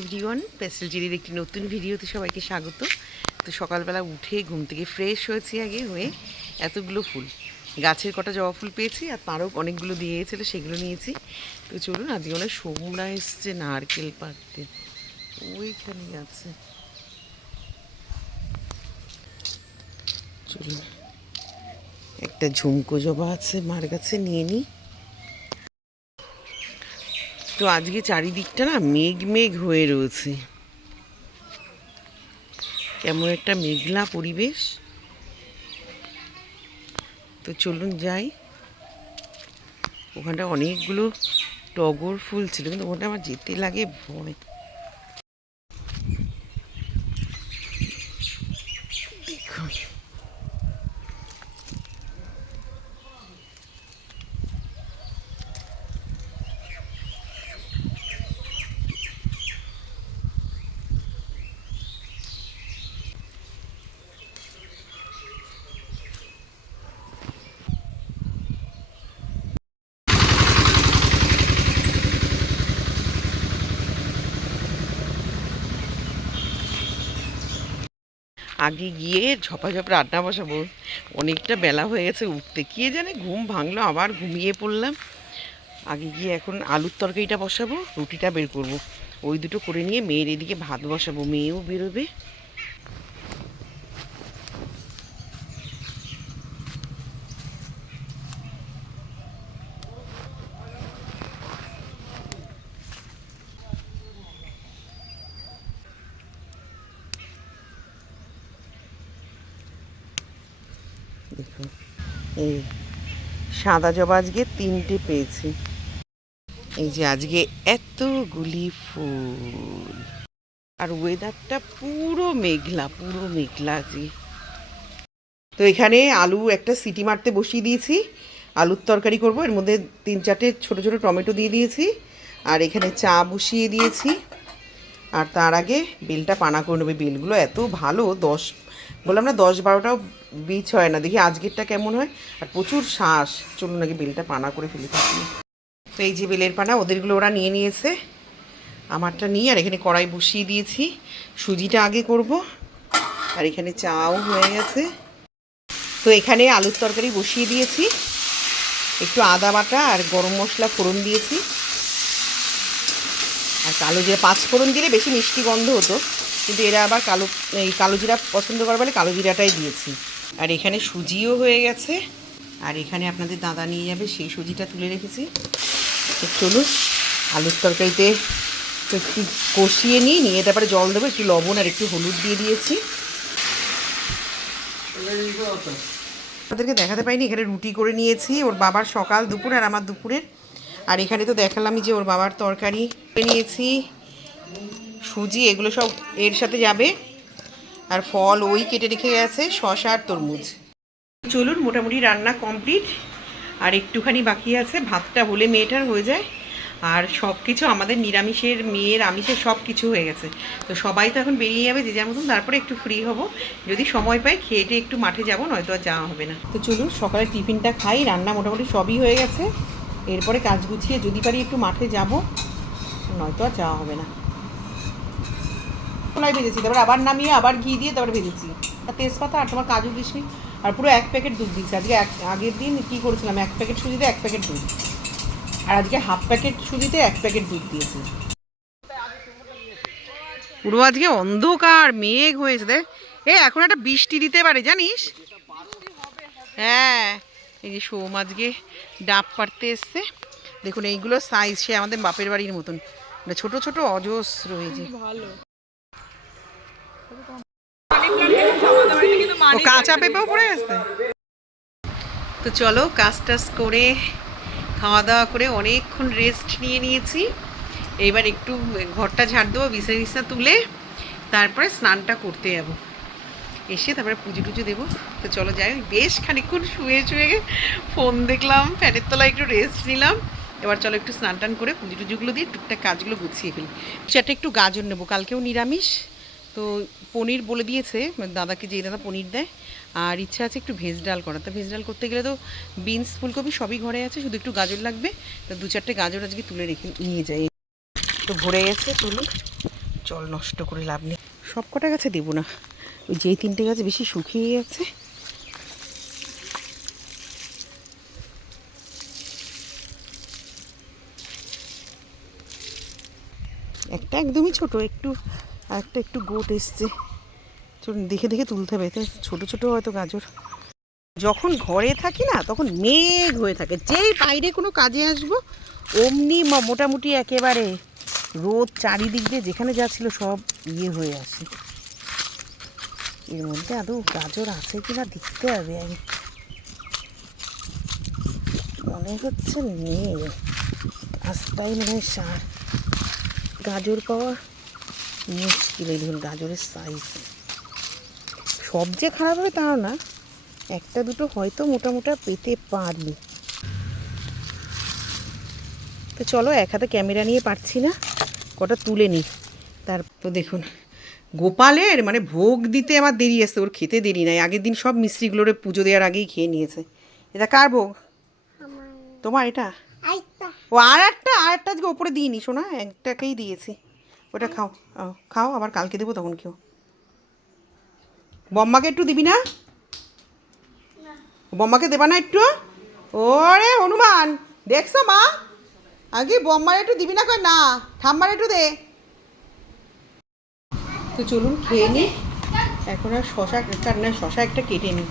Everyone, pastel জেরির একটি নতুন ভিডিওতে সবাইকে স্বাগত। তো সকালবেলা উঠে ঘুম থেকে ফ্রেশ হয়েছি, আগে হয়ে এতগুলো ফুল গাছের কটা জবা ফুল পেয়েছি, আর তারও অনেকগুলো দিয়ে গেছিল, সেগুলো নিয়েছি। তো চলুন, আজকে অনেক সোমরা এসছে নারকেল পাড়তে, ওইখানে আছে। চলুন, একটা ঝুমকো জবা আছে মার কাছে, নিয়ে নিই। তো আজকে চারিদিকটা না মেঘ মেঘ হয়ে রয়েছে, কেমন একটা মেঘলা পরিবেশ। তো চলুন যাই। ওখানটা অনেকগুলো টগর ফুল ছিল, কিন্তু ওখানটা আমার যেতে লাগে ভয়। দেখুন, আগে গিয়ে ঝপাঝপ রান্না বসাবো, অনেকটা বেলা হয়ে গেছে উঠতে, কে জানে ঘুম ভাঙলো, আবার ঘুমিয়ে পড়লাম। আগে গিয়ে এখন আলুর তরকারিটা বসাবো, রুটিটা বের করব, ওই দুটো করে নিয়ে মেয়ের এদিকে ভাত বসাবো, মেয়েও বেরোবে। দেখুন, এই সাদা জবা আজকে 3টে পেয়েছি। এই যে আজকে এতগুলি ফুল, আর ওয়েদারটা পুরো মেঘলা, পুরো মেঘলা আজকে। তো এখানে আলু একটা সিটি মারতে বসিয়ে দিয়েছি, আলুর তরকারি করব। এর মধ্যে 3-4টে ছোটো ছোটো টমেটো দিয়ে দিয়েছি, আর এখানে চা বসিয়ে দিয়েছি। আর তার আগে বেলটা পানা করে নেবে। বেলগুলো এত ভালো, বললাম না 10-12টাও বীজ হয় না, দেখি আজকেরটা কেমন হয়। আর প্রচুর শ্বাস। চলুন আগে বেলটা পানা করে ফেলে থাকি। তো এই যে বেলের পানা, ওদেরগুলো ওরা নিয়ে নিয়েছে, আমারটা নিয়ে। আর এখানে কড়াই বসিয়ে দিয়েছি, সুজিটা আগে করব। আর এখানে চাও হয়ে গেছে। তো এখানে আলুর তরকারি বসিয়ে দিয়েছি, একটু আদা বাটা আর গরম মশলা ফোড়ন দিয়েছি। আর কালো জিরা 5 ফোড়ন দিলে বেশি মিষ্টি গন্ধ হতো, কিন্তু এরা আবার কালো জিরা পছন্দ করে বলে কালো জিরাটাই দিয়েছি। আর এখানে সুজিও হয়ে গেছে, আর এখানে আপনাদের দাদা নিয়ে যাবে, সেই সুজিটা তুলে রেখেছি। তো চলুন, আলুর তরকারিতে একটু কষিয়ে নিয়ে তারপরে জল দেবো, একটু লবণ আর একটু হলুদ দিয়ে দিয়েছি। আপনাদেরকে দেখাতে পাইনি, এখানে রুটি করে নিয়েছি, ওর বাবার সকাল দুপুর আর আমার দুপুরের। আর এখানে তো দেখালামই যে ওর বাবার তরকারি নিয়েছি, সুজি, এগুলো সব এর সাথে যাবে। আর ফল ওই কেটে রেখে গেছে, শসা আর তরমুজ। চলুন, মোটামুটি রান্না কমপ্লিট, আর একটুখানি বাকি আছে। ভাতটা হলে মেয়েটার হয়ে যায়, আর সব কিছু আমাদের নিরামিষের, মেয়ের আমিষের সব কিছু হয়ে গেছে। তো সবাই তো এখন বেরিয়ে যাবে যে যার মতন, তারপরে একটু ফ্রি হব, যদি সময় পাই খেয়েটে একটু মাঠে যাব, নয়তো আর যাওয়া হবে না। তো চলুন সকালে টিফিনটা খাই, রান্না মোটামুটি সবই হয়ে গেছে। এরপরে কাজ গুছিয়ে যদি পারি একটু মাঠে যাব, নয়তো আর যাওয়া হবে না। কলাই ভেজেছি, তারপরে আবার নামিয়ে আবার ঘি দিয়ে তারপরে ভেজেছি, আর তেজপাতা আর তোমার কাজু কিশমিশ, আর পুরো 1 প্যাকেট দুধ দিচ্ছি। আজকে আগের দিন কী করেছিলাম, 1 প্যাকেট সুজিতে 1 প্যাকেট দুধ, আর আজকে হাফ প্যাকেট সুজিতে 1 প্যাকেট দুধ দিয়েছি। পুরো আজকে অন্ধকার মেঘ হয়েছে, দেখ এখন একটা বৃষ্টি দিতে পারে জানিস। হ্যাঁ, এই যে সোম আজকে ডাব পাড়তে এসছে। দেখুন এইগুলো সাইজ সে আমাদের বাপের বাড়ির মতন, ছোট ছোট অজস্র হয়েছে। ও কাঁচা পেঁপেও পড়ে গেছে। তো চলো, কাজ টাজ করে খাওয়া দাওয়া করে অনেকক্ষণ রেস্ট নিয়েছি। এইবার একটু ঘরটা ঝাড় দেবো, বিছানা তুলে তারপরে স্নানটা করতে যাব, এসে তারপরে পুজো টুজো দেবো। তো চলো যাই, বেশ খানিকক্ষণ শুয়ে ফোন দেখলাম, ফ্যানের তলায় একটু রেস্ট নিলাম। এবার চলো একটু স্নান টান করে পুজো টুজোগুলো দিয়ে টুকটাক কাজগুলো গুছিয়ে ফেলি। সেটা একটু গাজর নেবো, কালকেও নিরামিষ, তো পনির বলে দিয়েছে দাদাকে, যে দাদা পনির দেয়। আর ইচ্ছা আছে একটু ভেজ ডাল করা। তো ভেজ ডাল করতে গেলে তো বিনস, ফুলকপি সবই ঘরে আছে, শুধু একটু গাজর লাগবে। তো 2-4টে গাজর আজকে তুলে রেখে নিয়ে যাই। তো ভরে গেছে, চলুন জল নষ্ট করে লাভ নেই। সব কটা গাছে দেবো না, ওই যেই 3টে গাছ বেশি শুকিয়ে গেছে একটা একদমই ছোট একটু, আর একটা একটু গোট এসছে। চলুন দেখে দেখে তুলতে হবে, এতে ছোটো ছোটো হয়তো গাজর। যখন ঘরে থাকি না তখন মেঘ হয়ে থাকে, যেই বাইরে কোনো কাজে আসবো অমনি মোটামুটি একেবারে রোদ চারিদিক দিয়ে যেখানে যা ছিল সব ইয়ে হয়ে আসে। এর মধ্যে আদৌ গাজর আছে কিনা দেখতে হবে আগে। মনে হচ্ছে নেই, রাস্তায় মনে হয় সার, গাজর পাওয়া মুশকিল। এই ধরুন গাজরের সাইজ, সব যে খারাপ হবে তা না, একটা দুটো হয়তো মোটা পেতে পারি। তো চলো, এক হাতে ক্যামেরা নিয়ে পারছি না, কটা তুলে নিই। তো দেখুন গোপালের মানে ভোগ দিতে আমার দেরি আসছে, ওর খেতে দেরি নাই, আগের দিন সব মিষ্টিগুলোরে পুজো দেওয়ার আগেই খেয়ে নিয়েছে। এটা কার ভোগ? তোমার এটা? ও আর একটা আজকে ওপরে দিইনি শোনা, একটাকেই দিয়েছি। ওটা খাও, খাও, আবার কালকে দেবো তখন কেউ। বম্মাকে একটু দিবি না? বম্মাকে দেবা না একটু? ওরে হনুমান, দেখছো মা আগে বম্মার একটু দিবি না? কই না, ঠাম্মার একটু দে। তো চলুন খেয়ে নিই এখন। আর শশা না, শশা একটা কেটে নিই।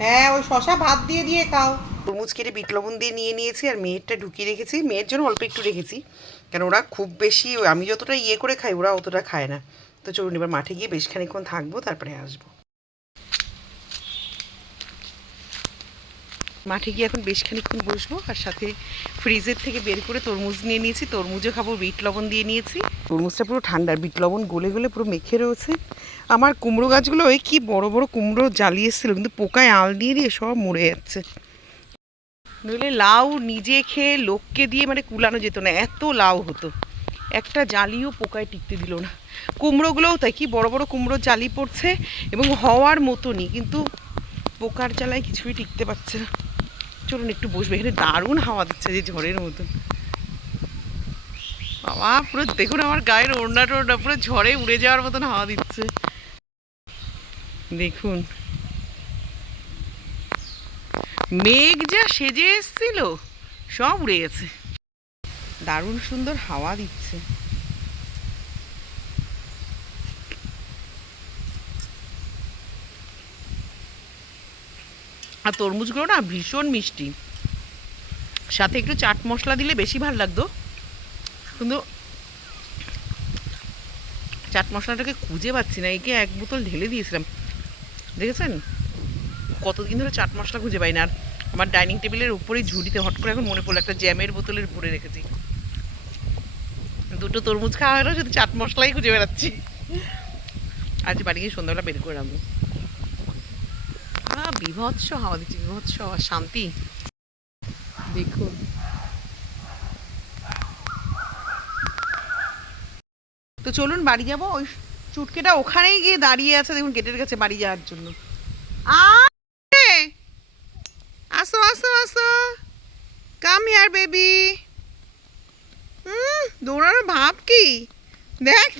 হ্যাঁ, ওই শশা ভাত দিয়ে দিয়ে খাও। তরমুজ কেটে বিট লবণ দিয়ে নিয়ে নিয়েছি, আর মেয়েরটা ঢুকিয়ে রেখেছি। মেয়ের জন্য অল্প একটু রেখেছি, কারণ ওরা খুব বেশি, আমি যতটা ইয়ে করে খাই ওরা অতটা খায় না। তো চলুন এবার মাঠে গিয়ে বেশ খানিকক্ষণ থাকবো, তারপরে আসবো। মাঠে গিয়ে এখন বেশ খানিকক্ষণ বসবো, আর সাথে ফ্রিজের থেকে বের করে তরমুজ নিয়ে নিয়েছি, তরমুজও খাবো, বিট লবণ দিয়ে নিয়েছি। তরমুজটা পুরো ঠান্ডা, বিট লবণ গলে গলে পুরো মেখে রয়েছে। আমার কুমড়ো গাছগুলো ওই কি বড় বড় কুমড়ো জ্বালিয়ে এসেছিলো, কিন্তু পোকায় আল দিয়ে দিয়ে সব মরে যাচ্ছে। নইলে লাউ নিজে খেয়ে লোককে দিয়ে মানে কুলানো যেত না, এত লাউ হতো। একটা জালিও পোকায় টিকতে দিল না। কুমড়োগুলোও তাই, কি বড় বড় কুমড়ো জালি পড়ছে এবং হওয়ার মতনই, কিন্তু পোকার জ্বালায় কিছুই টিকতে পারছে না। চলুন একটু বসবে, এখানে দারুণ হাওয়া দিচ্ছে যে ঝড়ের মতন। বাবা পুরো দেখুন আমার গায়ের ওড়না টোড়না পুরো ঝড়ে উড়ে যাওয়ার মতন হাওয়া দিচ্ছে। দেখুন মেঘ যা সেজে এসছিল সব উড়ে গেছে। দারুণ সুন্দর হাওয়া দিচ্ছে। আর তরমুজগুলো না ভীষণ মিষ্টি, সাথে একটু চাট মশলা দিলে বেশি ভালো লাগতো, কিন্তু চাট মশলাটাকে খুঁজে পাচ্ছি না। একে এক বোতল ঢেলে দিয়েছিলাম, দেখেছেন কতদিন ধরে চাট মশলা খুঁজে পাই না। আর আমার ডাইনিং টেবিলের উপরেই ঝুড়িতে হট করে এখন মনে পড়লো একটা জ্যামের বোতলের উপরে রেখেছি। দুটো তরমুজ খাওয়া হলো, শুধু চাট মশলাই খুঁজে বেড়াচ্ছি। আজ বাড়ি গিয়ে সন্ধ্যাবেলা বের করে রাখবো। বিভৎস হাওয়া দিচ্ছি, বিভৎস হাওয়া, শান্তি। দেখুন তো চলুন বাড়ি যাব। ওই চুটকেটা ওখানেই গিয়ে দাঁড়িয়ে আছে, দেখুন গেটের কাছে বাড়ি যাওয়ার জন্য। আসো আসো আসো, কাম হিয়ার বেবি। দৌড়ানোর ভাব কি দেখ,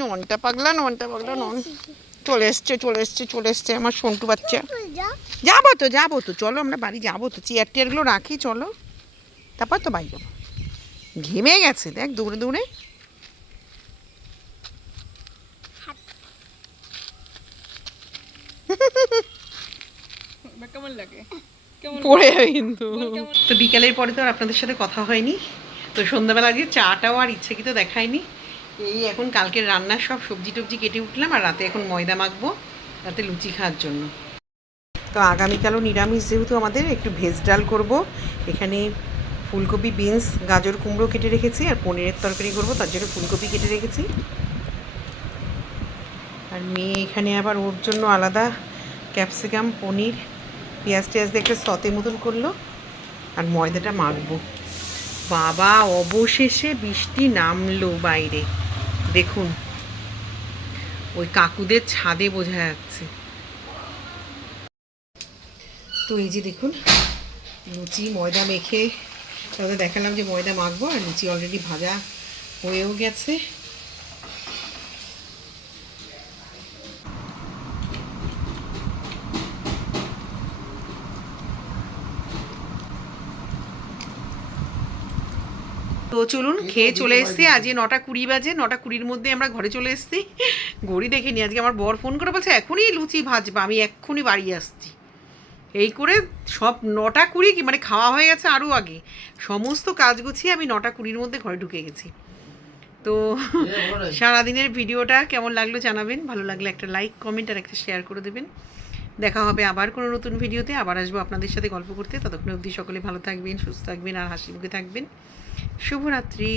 ননটা পাগলা, ননটা পাগলা, নন চলে এসছে চলে এসছে চলে এসছে আমার সন্টু বাচ্চা। যাবো তো চলো, আমরা বাড়ি যাবো তো, চেয়ার টেয়ারগুলো রাখি চলো, তারপর তো বাড়ি যাবো। ঘেমে গেছে দেখ দৌড়ে দৌড়ে। পড়ে যাবে কিন্তু। তো বিকেলের পরে তো আর আপনাদের সাথে কথা হয়নি, তো সন্ধ্যাবেলা আজকে চাটাও আর ইচ্ছেকৃত দেখায়নি। এই এখন কালকের রান্নার সব সবজি টবজি কেটে উঠলাম, আর রাতে এখন ময়দা মাখবো রাতে লুচি খাওয়ার জন্য। তো আগামীকালও নিরামিষ, যেহেতু আমাদের একটু ভেজ ডাল করব। এখানে ফুলকপি, বিনস, গাজর, কুমড়ো কেটে রেখেছি, আর পনিরের তরকারি করব, তার জন্য ফুলকপি কেটে রেখেছি। আর মেয়ে এখানে আবার ওর জন্য আলাদা ক্যাপসিকাম, পনির, পেঁয়াজ টেয়াজ দিয়ে একটা সতে মতন করলো, আর ময়দাটা মাখবো। বাবা অবশেষে বৃষ্টি নামলো বাইরে, দেখুন ওই কাকুদের ছাদে বোঝা যাচ্ছে। তো এই যে দেখুন লুচি ময়দা মেখে তাহলে দেখালাম যে ময়দা মাখবো, আর লুচি অলরেডি ভাজা হয়েও গেছে। তো চলুন খেয়ে চলে এসেছি। আজকে 9:20 বাজে, 9:20-র মধ্যে আমরা ঘরে চলে এসেছি। ঘড়ি দেখিনি, আজকে আমার বর ফোন করে বলছে এখনই লুচি ভাজবা, আমি এক্ষুনি বাড়ি আসছি। এই করে সব 9:20 কি মানে খাওয়া হয়ে গেছে আরও আগে, সমস্ত কাজ গুছিয়ে আমি 9:20-র মধ্যে ঘরে ঢুকে গেছি। তো সারাদিনের ভিডিওটা কেমন লাগলো জানাবেন, ভালো লাগলে একটা লাইক কমেন্ট আর একটা শেয়ার করে দেবেন। দেখা হবে আবার কোনো নতুন ভিডিওতে, আবার আসবো আপনাদের সাথে গল্প করতে। ততক্ষণ অবধি সকলে ভালো থাকবেন, সুস্থ থাকবেন আর হাসি মুখে থাকবেন। শুভরাত্রি।